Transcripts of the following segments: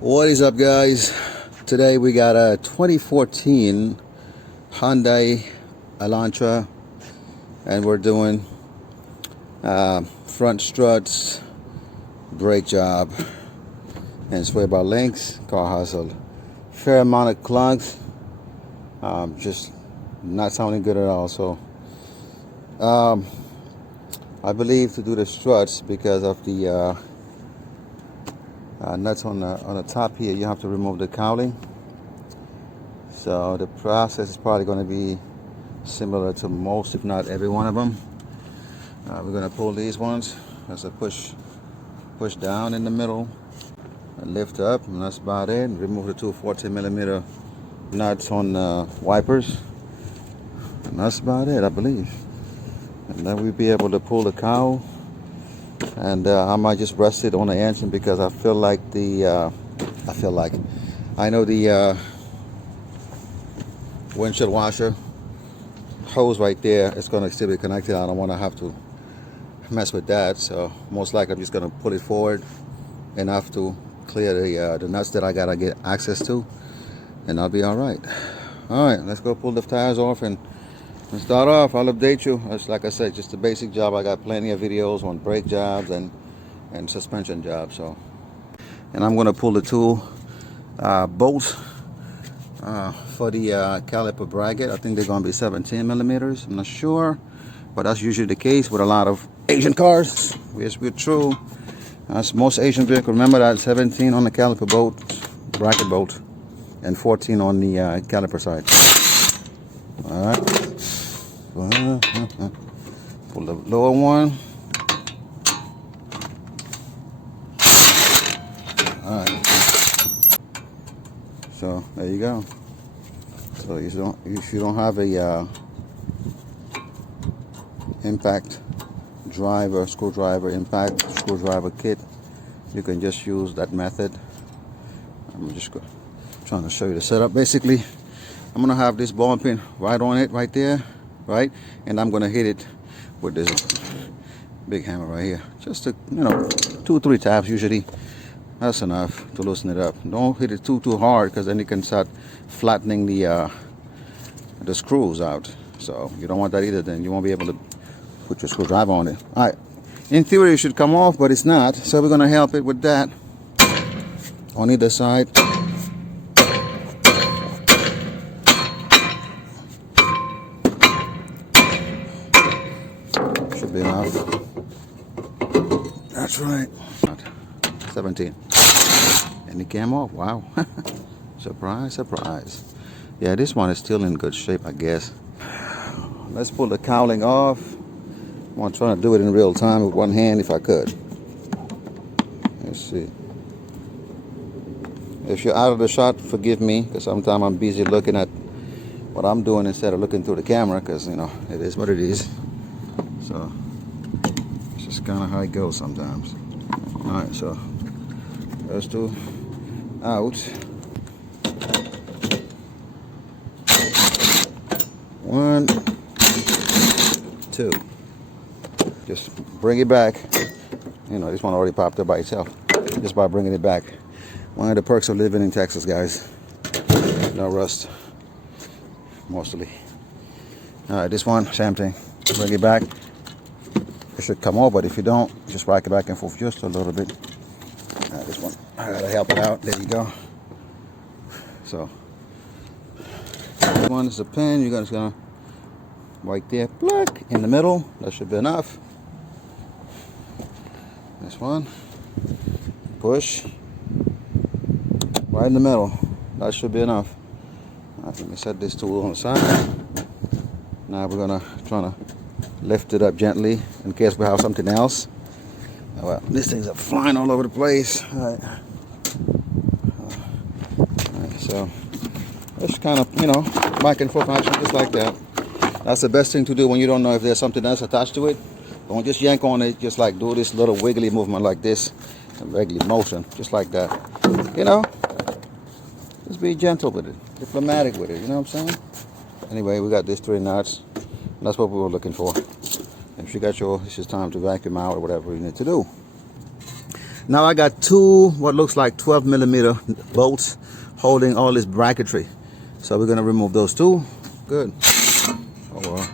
What is up, guys? Today we got a 2014 Hyundai Elantra, and we're doing front struts, brake job, and sway bar links. Car has a fair amount of clunks, just not sounding good at all. So I believe to do the struts because of the nuts on the top here, you have to remove the cowling. So the process is probably going to be similar to most, if not every one of them. We're going to pull these ones. That's a push down in the middle and lift up, and that's about it. Remove the two 14mm nuts on the wipers, and that's about it, I believe. And then we'll be able to pull the cowl. And I might just rest it on the engine because I feel like I know the windshield washer hose right there is going to still be connected. I don't want to have to mess with that, so most likely I'm just going to pull it forward enough to clear the nuts that I gotta get access to, and I'll be all right. All right, let's go pull the tires off and start off. I'll update you. It's like I said, just a basic job. I got plenty of videos on brake jobs and suspension jobs. So, and I'm going to pull the two bolts for the caliper bracket. I think they're going to be 17mm. I'm not sure, but that's usually the case with a lot of Asian cars. Yes, we're true. That's most Asian vehicles. Remember that 17 on the caliper bolt, bracket bolt, and 14 on the caliper side. All right. Pull the lower one. All right. So there you go. So if you don't have a impact driver, screwdriver, impact screwdriver kit, you can just use that method. I'm just trying to show you the setup. Basically, I'm gonna have this ball pin right on it, right there. Right, and I'm gonna hit it with this big hammer right here, just to 2 or 3 taps usually. That's enough to loosen it up. Don't hit it too hard, because then you can start flattening the screws out. So you don't want that either. Then you won't be able to put your screwdriver on it. All right, in theory it should come off, but it's not. So we're gonna help it with that on either side. Enough. That's right. 17. And it came off. Wow. Surprise, surprise. Yeah, this one is still in good shape, I guess. Let's pull the cowling off. I'm trying to do it in real time with one hand if I could. Let's see. If you're out of the shot, forgive me, because sometimes I'm busy looking at what I'm doing instead of looking through the camera, because it is what it is. So it's just kind of how it goes sometimes. All right, so those two out. 1, 2. Just bring it back. This one already popped up by itself just by bringing it back. One of the perks of living in Texas, guys. No rust, mostly. All right, this one, same thing. Bring it back. It should come off, but if you don't, just rock it back and forth just a little bit. This one, I gotta help it out. There you go. So, this one is a pin. You're just gonna right there, pluck in the middle. That should be enough. This one, push right in the middle. That should be enough. Let me set this tool on the side. Now we're gonna try to lift it up gently in case we have something else. Well, these things are flying all over the place. All right, so just kind of, back and forth action just like that. That's the best thing to do when you don't know if there's something else attached to it. Don't just yank on it, just like do this little wiggly movement like this, a regular motion, just like that. Just be gentle with it, diplomatic with it, you know what I'm saying? Anyway, we got these 3 nuts. That's what we were looking for. If you got it's just time to vacuum out or whatever you need to do. Now I got two what looks like 12mm bolts holding all this bracketry. So we're gonna remove those two. Good. Oh well.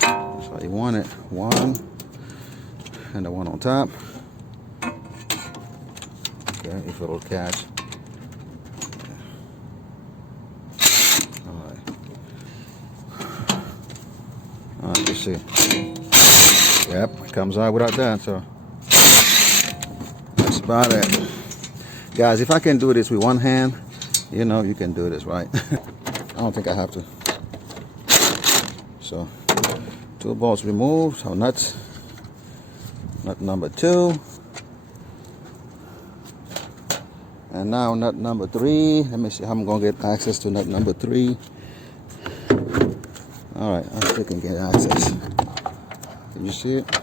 That's how you want it. One and the one on top. Okay, if it'll catch. Alright. Alright, let's see. Yep, it comes out without that, so that's about it. Guys, if I can do this with one hand, you know you can do this, right? I don't think I have to. So, two bolts removed, so nuts. Nut number 2. And now nut number 3. Let me see how I'm going to get access to nut number 3. Alright, I still can get access. Can you see it?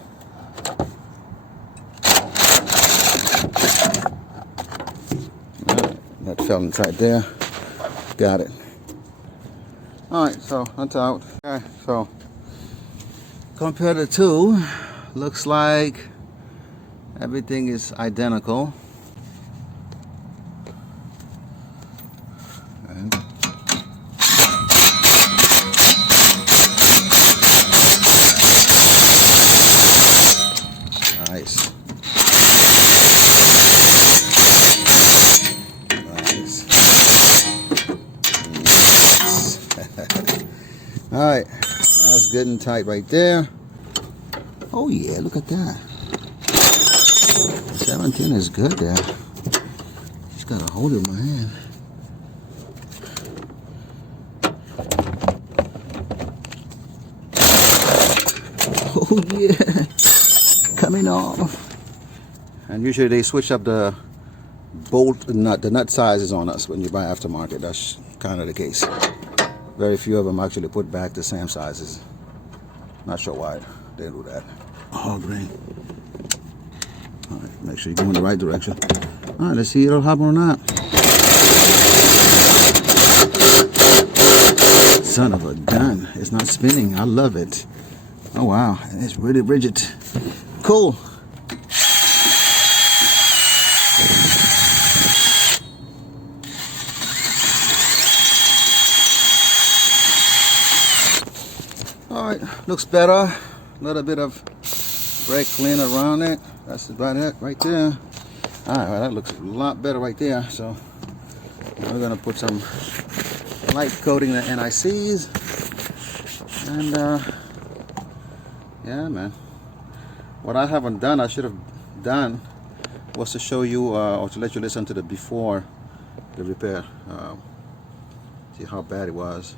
Alright, that fell inside there. Got it. Alright, so that's out. Okay, so compare the two. Looks like everything is identical. And nice. Nice. All right, that's good and tight right there. Oh yeah, look at that. 17 is good there. Just gotta hold it in my hand. Oh yeah, coming off. And usually they switch up the bolt nut, the nut sizes on us when you buy aftermarket. That's kind of the case. Very few of them actually put back the same sizes. Not sure why they do that. Oh, great. All right, make sure you go in the right direction. All right, let's see if it'll happen or not. Son of a gun. It's not spinning. I love it. Oh, wow. It's really rigid. Cool. All right, looks better. A little bit of brake clean around it. That's about it right there. All right, well, that looks a lot better right there. So we're gonna put some light coating in the NICs, and yeah, man. What I haven't done, I should have done, was to show you or to let you listen to the before the repair. See how bad it was.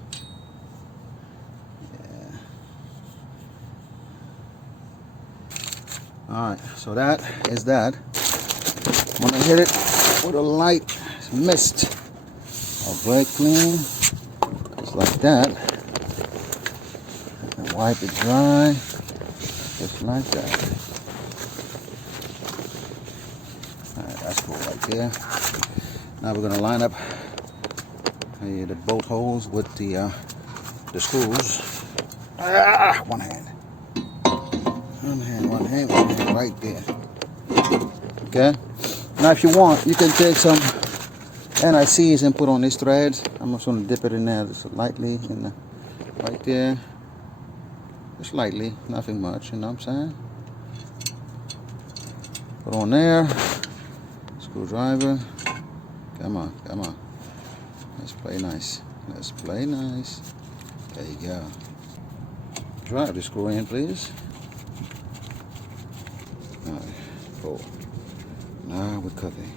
Alright, so that is that. I'm gonna hit it with a light mist of brake clean, just like that, and wipe it dry, just like that. Alright, that's cool right there. Now we're gonna line up the bolt holes with the screws. One hand. One hand, right there. Okay? Now if you want, you can take some NICs and put on these threads. I'm just going to dip it in there just lightly, right there. Just lightly, nothing much, you know what I'm saying? Put on there. Screwdriver. Come on, come on. Let's play nice. Let's play nice. There you go. Drive the screw in, please. Alright, cool. Now we're cooking.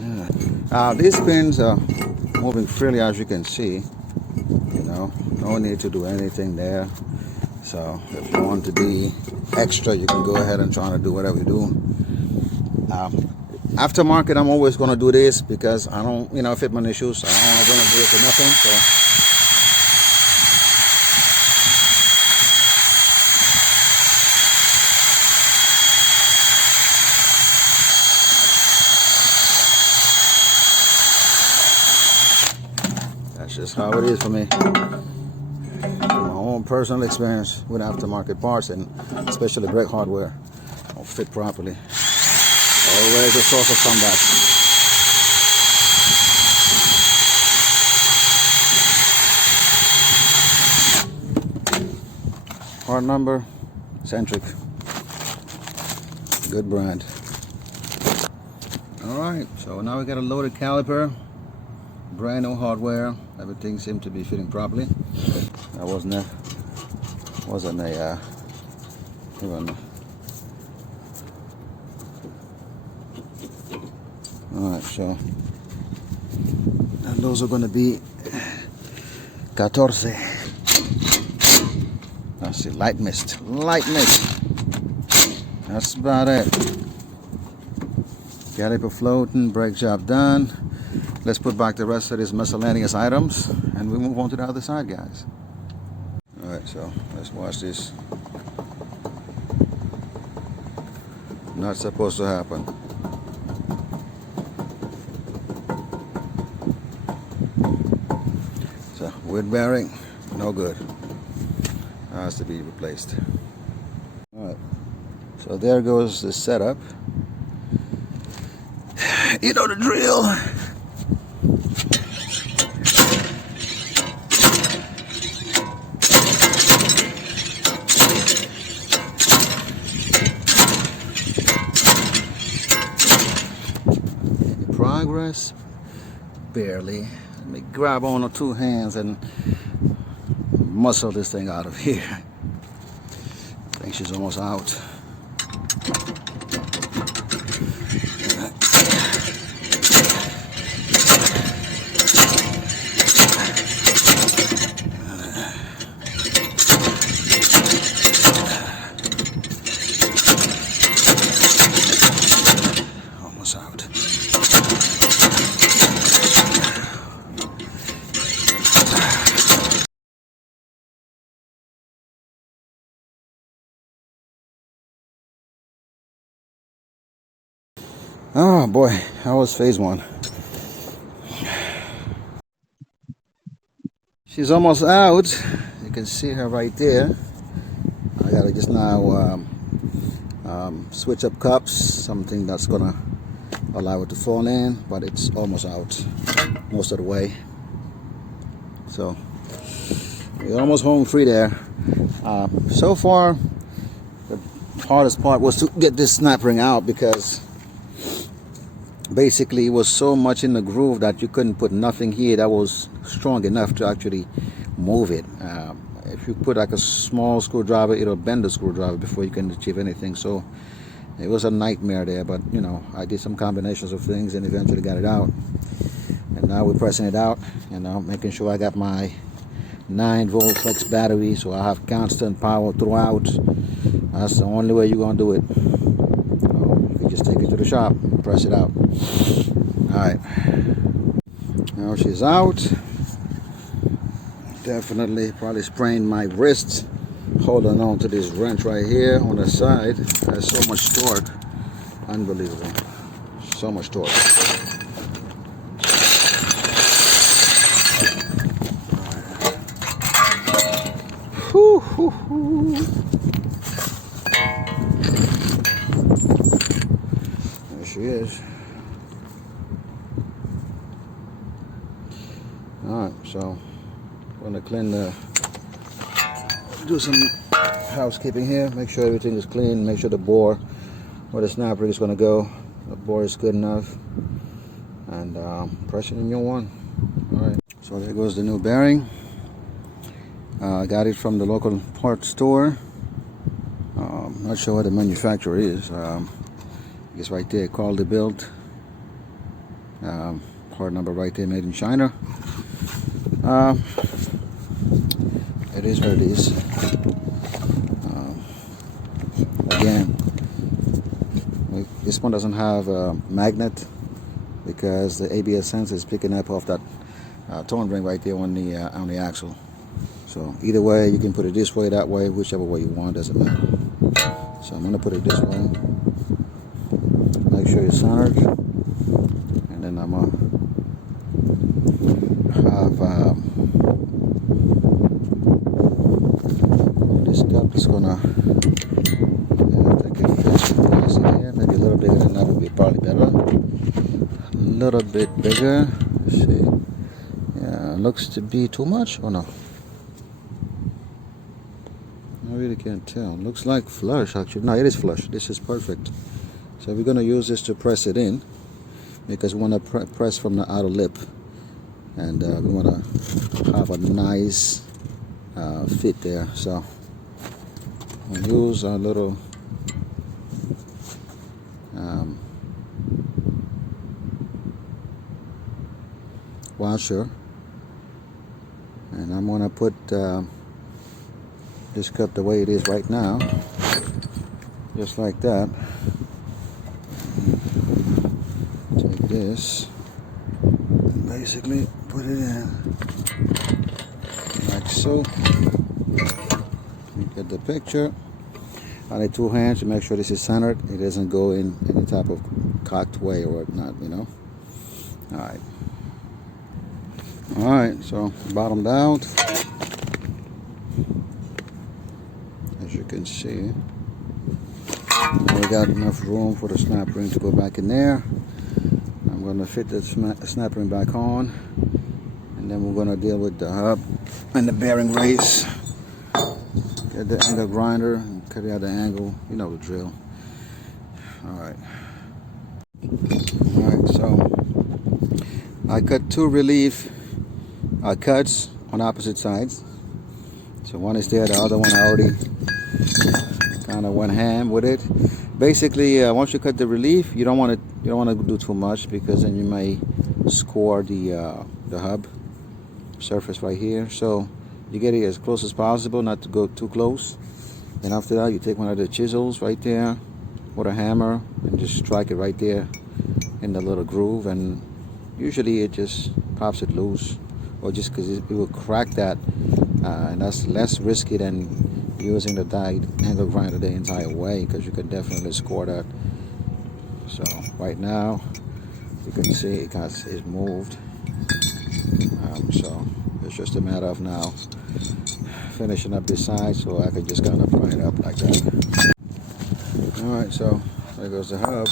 Yeah. Now these pins are moving freely, as you can see. You know, no need to do anything there. So if you want to be extra, you can go ahead and try to do whatever you do. Aftermarket, I'm always going to do this because I don't, you know, fit my issues. So I don't want to do it for nothing. So. That's just how it is for me. My own personal experience with aftermarket parts, and especially brake hardware don't fit properly. Always a source of comeback. Part number, Centric. Good brand. Alright, so now we got a loaded caliper. Brand new hardware. Everything seemed to be fitting properly. That wasn't a even. Alright, so and those are going to be 14. Let's see, light mist. That's about it. Caliper floating, brake job done. Let's put back the rest of these miscellaneous items and we move on to the other side, guys. Alright, so let's watch this. Not supposed to happen. So, wood bearing, no good. Has to be replaced. Alright, so there goes the setup. You know the drill. Progress? Barely. Let me grab on with 2 hands and muscle this thing out of here. I think she's almost out. Almost out. Oh boy, that was phase 1. She's almost out. You can see her right there. I gotta just now switch up cups, something that's gonna allow it to fall in, but it's almost out most of the way. So we're almost home free there. So far, the hardest part was to get this snap ring out because basically it was so much in the groove that you couldn't put nothing here that was strong enough to actually move it. If you put like a small screwdriver, it'll bend the screwdriver before you can achieve anything. So it was a nightmare there, but you know, I did some combinations of things and eventually got it out. And now we're pressing it out, you know, making sure I got my 9-volt flex battery so I have constant power throughout. That's the only way you're gonna do it. You can just take it to the shop and press it out. Alright, now she's out. Definitely probably sprained my wrist holding on to this wrench right here on the side. There's so much torque, unbelievable, so much torque. Whew, whew, whew. There she is. Alright, so I'm going to clean do some housekeeping here, make sure everything is clean, make sure the bore where the snap ring is going to go, the bore is good enough, and press it in your one. Alright, so there goes the new bearing. I got it from the local parts store. Not sure what the manufacturer is. I guess right there, quality built. Part number right there, made in China. It is what it is. Again, this one doesn't have a magnet because the ABS sensor is picking up off that torn ring right there on the axle. So either way, you can put it this way, that way, whichever way you want, doesn't matter. So I'm gonna put it this way. Make sure it's centered, and then I'm gonna have It's gonna, yeah, I think it fits with this in here. Maybe a little bigger than that would be probably better. A little bit bigger. Let's see. Yeah, looks to be too much or no? I really can't tell. Looks like flush actually. No, it is flush. This is perfect. So we're gonna use this to press it in because we want to press from the outer lip, and we want to have a nice fit there. So we'll use our little washer, and I'm gonna put this cup the way it is right now, just like that. Take this and basically put it in like so. You get the picture. I need two hands to make sure this is centered. It doesn't go in any type of cocked way or whatnot, you know. All right, so bottomed out, as you can see. Now we got enough room for the snap ring to go back in there. I'm going to fit the snap ring back on, and then we're going to deal with the hub and the bearing race. Get the angle grinder and cut out the angle. You know the drill. All right, so I cut two relief cuts on opposite sides. So one is there, the other one I already kind of went ham with it. Basically, once you cut the relief, you don't want to do too much, because then you may score the hub surface right here. So you get it as close as possible, not to go too close. And after that, you take one of the chisels right there with a hammer and just strike it right there in the little groove, and usually it just pops it loose, or just because it will crack that, and that's less risky than using the die angle grinder the entire way, because you can definitely score that. So right now you can see it's moved, so it's just a matter of now finishing up this side, so I can just kind of pry it up like that. All right, so there goes the hub.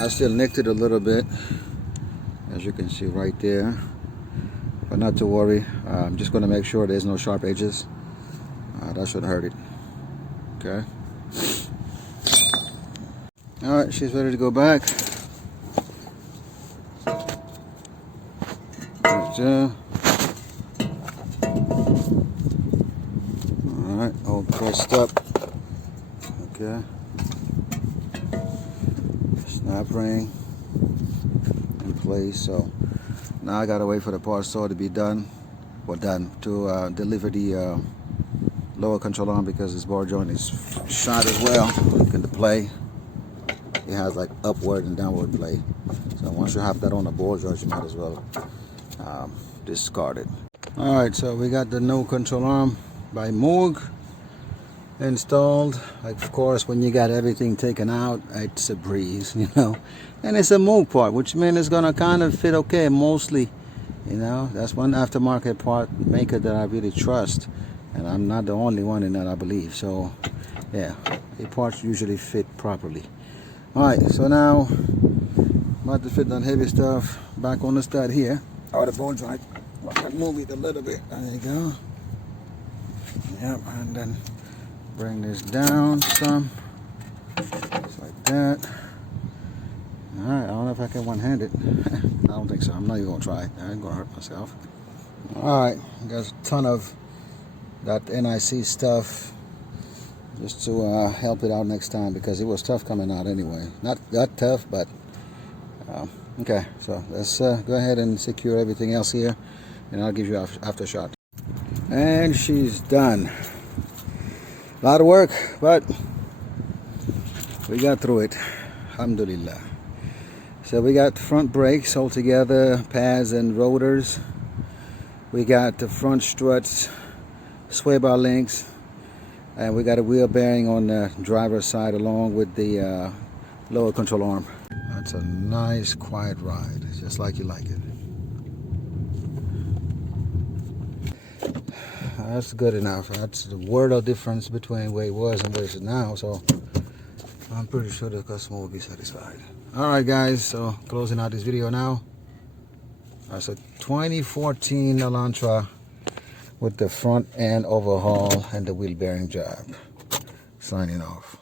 I still nicked it a little bit, as you can see right there, but not to worry. I'm just going to make sure there's no sharp edges. That shouldn't hurt it. Okay. All right, she's ready to go back. Right there. All right, all pressed up. Okay. Snap ring in place. So now I gotta wait for the part saw to be done, or done, to deliver the lower control arm, because this ball joint is shot as well. Look at the play. It has like upward and downward play. So once you have that on the ball joint, you might as well discard it. All right, so we got the no control arm by Moog installed. Of course, when you got everything taken out, it's a breeze, you know. And it's a Moog part, which means it's gonna kind of fit okay mostly, you know. That's one aftermarket part maker that I really trust, and I'm not the only one in that, I believe. So yeah, the parts usually fit properly. All right, so now I'm about to fit that heavy stuff back on the stud here, or the ball joint. I can move it a little bit. There you go. Yep, and then bring this down some, just like that. All right, I don't know if I can one-handed. I don't think so. I'm not even gonna try it. I ain't gonna hurt myself. All right, got a ton of that NIC stuff just to help it out next time, because it was tough coming out anyway. Not that tough, but okay. So let's go ahead and secure everything else here, and I'll give you aftershot. And she's done. A lot of work, but we got through it. Alhamdulillah. So we got front brakes all together, pads and rotors. We got the front struts, sway bar links, and we got a wheel bearing on the driver's side along with the lower control arm. That's a nice quiet ride, just like you like it. That's good enough. That's the world of difference between where it was and where it is now. So I'm pretty sure the customer will be satisfied. All right, guys. So closing out this video now. That's a 2014 Elantra with the front end overhaul and the wheel bearing job. Signing off.